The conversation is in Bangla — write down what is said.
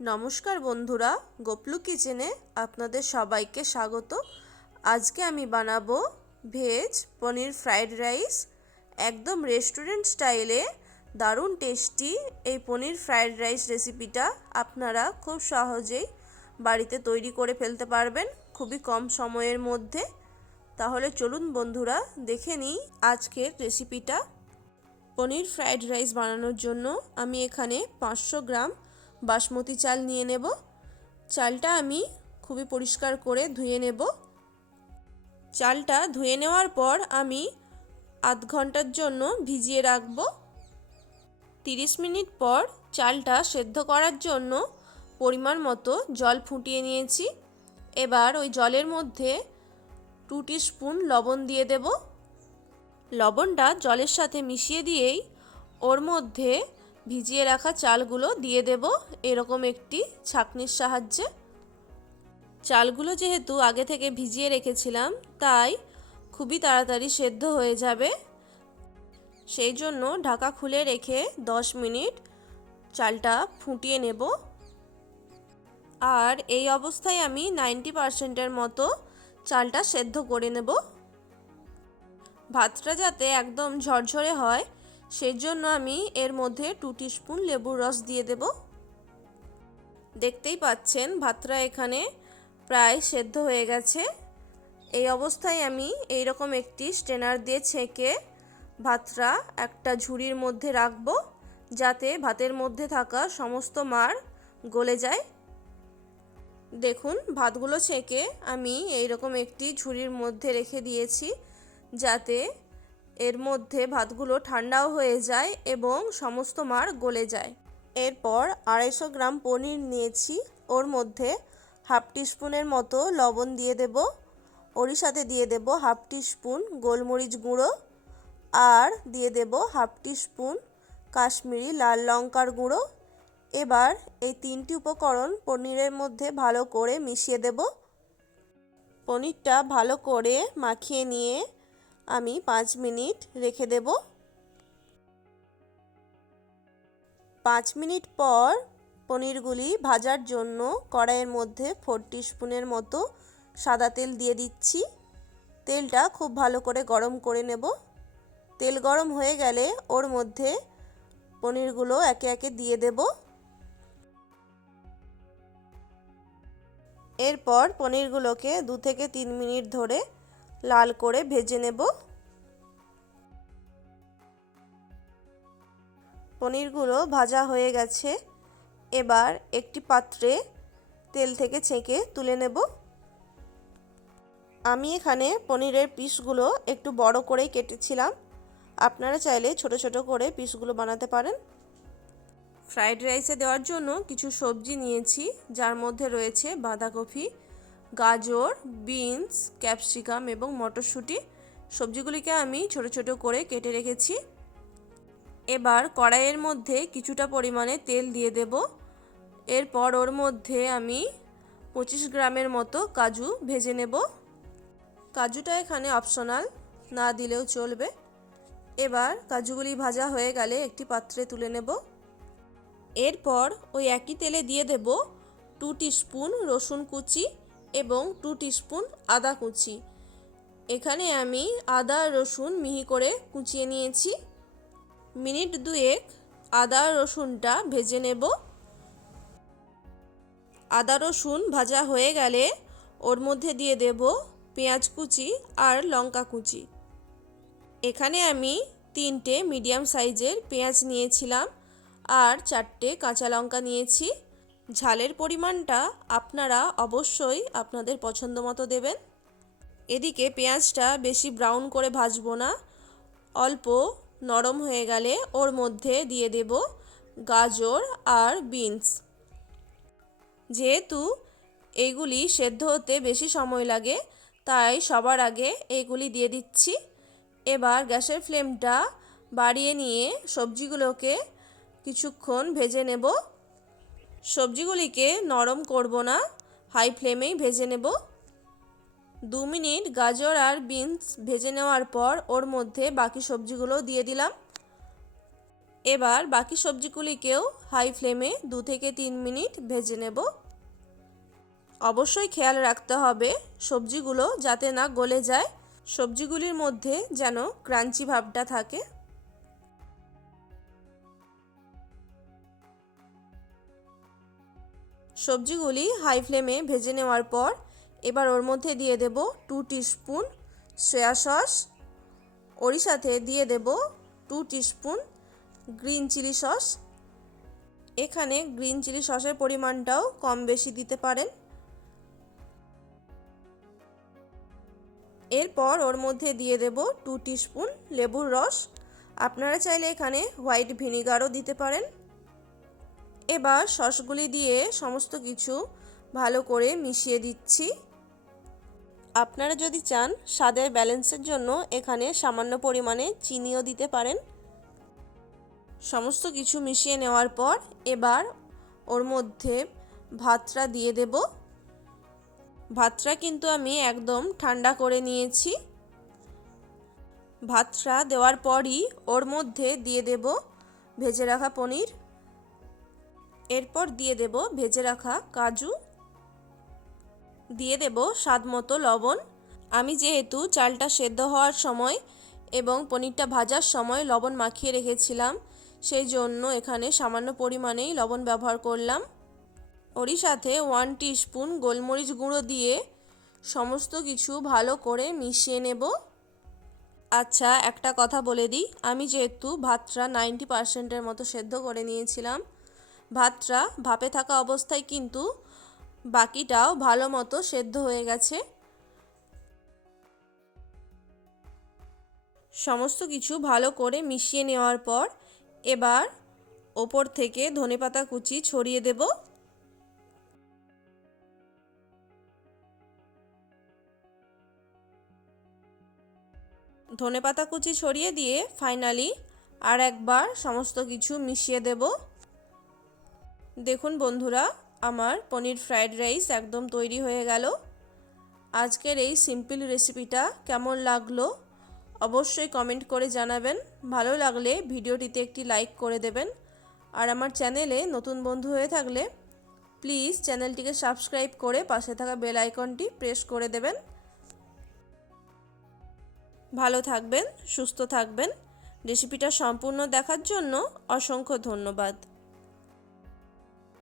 নমস্কার বন্ধুরা, গোপলু কিচেনে আপনাদের সবাইকে স্বাগত। আজকে আমি বানাবো ভেজ পনির ফ্রাইড রাইস। একদম রেস্টুরেন্ট স্টাইলে দারুণ টেস্টি এই পনির ফ্রাইড রাইস রেসিপিটা আপনারা খুব সহজেই বাড়িতে তৈরি করে ফেলতে পারবেন খুবই কম সময়ের মধ্যে। তাহলে চলুন বন্ধুরা দেখে নিই আজকের রেসিপিটা। পনির ফ্রাইড রাইস বানানোর জন্য আমি এখানে 500 গ্রাম বাসমতি চাল নিয়ে নেব। চালটা আমি খুবই পরিষ্কার করে ধুয়ে নেব। চালটা ধুয়ে নেওয়ার পর আমি আধ ঘন্টার জন্য ভিজিয়ে রাখব। 30 মিনিট পর চালটা সেদ্ধ করার জন্য পরিমাণ মতো জল ফুটিয়ে নিয়েছি। এবার ওই জলের মধ্যে 2 টিস্পুন লবণ দিয়ে দেব। লবণটা জলের সাথে মিশিয়ে দিয়েই ওর মধ্যে ভিজিয়ে রাখা চালগুলো দিয়ে দেব এরকম একটি ছাঁকনির সাহায্যে। চালগুলো যেহেতু আগে থেকে ভিজিয়ে রেখেছিলাম তাই খুবই তাড়াতাড়ি সেদ্ধ হয়ে যাবে, সেই জন্য ঢাকা খুলে রেখে 10 মিনিট চালটা ফুটিয়ে নেব। আর এই অবস্থায় আমি 90%-এর মতো চালটা সেদ্ধ করে নেব। ভাতটা যাতে একদম ঝরঝরে হয় সেই জন্য আমি এর মধ্যে 2 টিস্পুন লেবুর রস দিয়ে দেব। দেখতেই পাচ্ছেন ভাতটা এখানে প্রায় সেদ্ধ হয়ে গেছে। এই অবস্থায় আমি এইরকম একটি স্ট্রেনার দিয়ে ছেঁকে ভাতটা একটা ঝুড়ির মধ্যে রাখবো, যাতে ভাতের মধ্যে থাকা সমস্ত মাড় গলে যায়। দেখুন ভাতগুলো ছেঁকে আমি এইরকম একটি ঝুড়ির মধ্যে রেখে দিয়েছি, যাতে এর মধ্যে ভাতগুলো ঠান্ডাও হয়ে যায় এবং সমস্ত মাড় গলে যায়। এরপর 250 গ্রাম পনির নিয়েছি, ওর মধ্যে হাফ টিস্পুনের মতো লবণ দিয়ে দেব। ওরই সাথে দিয়ে দেব হাফ টিস্পুন গোলমরিচ গুঁড়ো আর দিয়ে দেব হাফ টিস্পুন কাশ্মীরি লাল লঙ্কার গুঁড়ো। এবার এই 3টি উপকরণ পনিরের মধ্যে ভালো করে মিশিয়ে দেব। পনিরটা ভালো করে মাখিয়ে নিয়ে আমি 5 মিনিট রেখে দেব। 5 মিনিট পর পনিরগুলি ভাজার জন্য কড়াইয়ের মধ্যে 4 টিস্পুনের মতো সাদা তেল দিয়ে দিচ্ছি। তেলটা খুব ভালো করে গরম করে নেব। তেল গরম হয়ে গেলে ওর মধ্যে পনিরগুলো একে একে দিয়ে দেব। এরপর পনিরগুলোকে 2 থেকে 3 মিনিট ধরে লাল করে ভেজে নেব। পনিরগুলো ভাজা হয়ে গেছে। এবার একটি পাত্রে তেল থেকে ছেঁকে তুলে নেব। আমি এখানে পনিরের পিসগুলো একটু বড় করেই কেটেছিলাম, আপনারা চাইলে ছোট ছোট করে পিসগুলো বানাতে পারেন। ফ্রাইড রাইসে দেওয়ার জন্য কিছু সবজি নিয়েছি, যার মধ্যে রয়েছে বাঁধাকপি, গাজর, বিনস, ক্যাপসিকাম এবং মটরশুঁটি। সবজিগুলিকে আমি ছোট ছোট করে কেটে রেখেছি। এবার কড়াইয়ের মধ্যে কিছুটা পরিমাণে তেল দিয়ে দেব। এরপর ওর মধ্যে আমি 25 গ্রামের মতো কাজু ভেজে নেব। কাজুটা এখানে অপশনাল, না দিলেও চলবে। এবার কাজুগুলি ভাজা হয়ে গেলে একটি পাত্রে তুলে নেব। এরপর ওই একই তেলে দিয়ে দেব 2 টিস্পুন রসুন কুচি এবং 2 টিস্পুন আদা কুচি। এখানে আমি আদা রসুন মিহি করে কুচিয়ে নিয়েছি। মিনিট 2 আদা রসুনটা ভেজে নেব। আদা রসুন ভাজা হয়ে গেলে ওর মধ্যে দিয়ে দেব পেঁয়াজ কুচি আর লঙ্কা কুচি। এখানে আমি 3টে মিডিয়াম সাইজের পেঁয়াজ নিয়েছিলাম আর 4টে কাঁচা লঙ্কা নিয়েছি। ঝালের পরিমাণটা আপনারা অবশ্যই আপনাদের পছন্দ মতো দেবেন। এদিকে পেঁয়াজটা বেশি ব্রাউন করে ভাজবো না, অল্প নরম হয়ে গেলে ওর মধ্যে দিয়ে দেব গাজর আর বিনস। যেহেতু এইগুলি সেদ্ধ হতে বেশি সময় লাগে তাই সবার আগে এইগুলি দিয়ে দিচ্ছি। এবার গ্যাসের ফ্লেমটা বাড়িয়ে নিয়ে সবজিগুলোকে কিছুক্ষণ ভেজে নেব। সবজিগুলিকে নরম করব না, হাই ফ্লেমেই ভেজে নেব। 2 মিনিট গাজর আর বিনস ভেজে নেওয়ার পর ওর মধ্যে বাকি সবজিগুলো দিয়ে দিলাম। এবার বাকি সবজিগুলিকেও হাই ফ্লেমে 2 থেকে 3 মিনিট ভেজে নেব। অবশ্যই খেয়াল রাখতে হবে সবজিগুলো যাতে না গলে যায়, সবজিগুলির মধ্যে যেন ক্রাঞ্চি ভাবটা থাকে। সবজিগুলি হাই ফ্লেমে ভেজে নেওয়ার পর এবার ওর মধ্যে দিয়ে দেব 2 টিস্পুন সয়া সস, ওরই সাথে দিয়ে দেব 2 টিস্পুন গ্রিন চিলি সস। এখানে গ্রিন চিলি সসের পরিমাণটাও কম বেশি দিতে পারেন। এরপর ওর মধ্যে দিয়ে দেব 2 টিস্পুন লেবুর রস, আপনারা চাইলে এখানে হোয়াইট ভিনিগারও দিতে পারেন। এবার সসগুলি দিয়ে সমস্ত কিছু ভালো করে মিশিয়ে দিচ্ছি। আপনারা যদি চান স্বাদের ব্যালেন্সের জন্য এখানে সামান্য পরিমাণে চিনিও দিতে পারেন। সমস্ত কিছু মিশিয়ে নেওয়ার পর এবার ওর মধ্যে ভাতটা দিয়ে দেব। ভাতটা কিন্তু আমি একদম ঠান্ডা করে নিয়েছি। ভাতটা দেওয়ার পরই ওর মধ্যে দিয়ে দেব ভেজে রাখা পনির, এরপর দিয়ে দেব ভেজে রাখা কাজু, দিয়ে দেব স্বাদ মতো লবণ। আমি যেহেতু চালটা সেদ্ধ হওয়ার সময় এবং পনিরটা ভাজার সময় লবণ মাখিয়ে রেখেছিলাম, সেই জন্য এখানে সামান্য পরিমাণেই লবণ ব্যবহার করলাম। ওরই সাথে 1 টিস্পুন গোলমরিচ গুঁড়ো দিয়ে সমস্ত কিছু ভালো করে মিশিয়ে নেব। আচ্ছা, একটা কথা বলে দিই, আমি যেহেতু ভাতটা 90% মতো সেদ্ধ করে নিয়েছিলাম, ভাতটা ভাপে থাকা অবস্থায় কিন্তু বাকিটাও ভালো মতো সেদ্ধ হয়ে গেছে। সমস্ত কিছু ভালো করে মিশিয়ে নেওয়ার পর এবার ওপর থেকে ধনেপাতা কুচি ছড়িয়ে দেব। ধনেপাতা কুচি ছড়িয়ে দিয়ে ফাইনালি আর একবার সমস্ত কিছু মিশিয়ে দেব। দেখুন বন্ধুরা, আমার পনির ফ্রাইড রাইস একদম তৈরি হয়ে গেল। আজকের এই সিম্পল রেসিপিটা কেমন লাগলো অবশ্যই কমেন্ট করে জানাবেন। ভালো লাগলে ভিডিওটিতে একটি লাইক করে দেবেন। আর আমার চ্যানেলে নতুন বন্ধু হয়ে থাকলে প্লিজ চ্যানেলটিকে সাবস্ক্রাইব করে পাশে থাকা বেল আইকনটি প্রেস করে দেবেন। ভালো থাকবেন, সুস্থ থাকবেন। রেসিপিটা সম্পূর্ণ দেখার জন্য অসংখ্য ধন্যবাদ।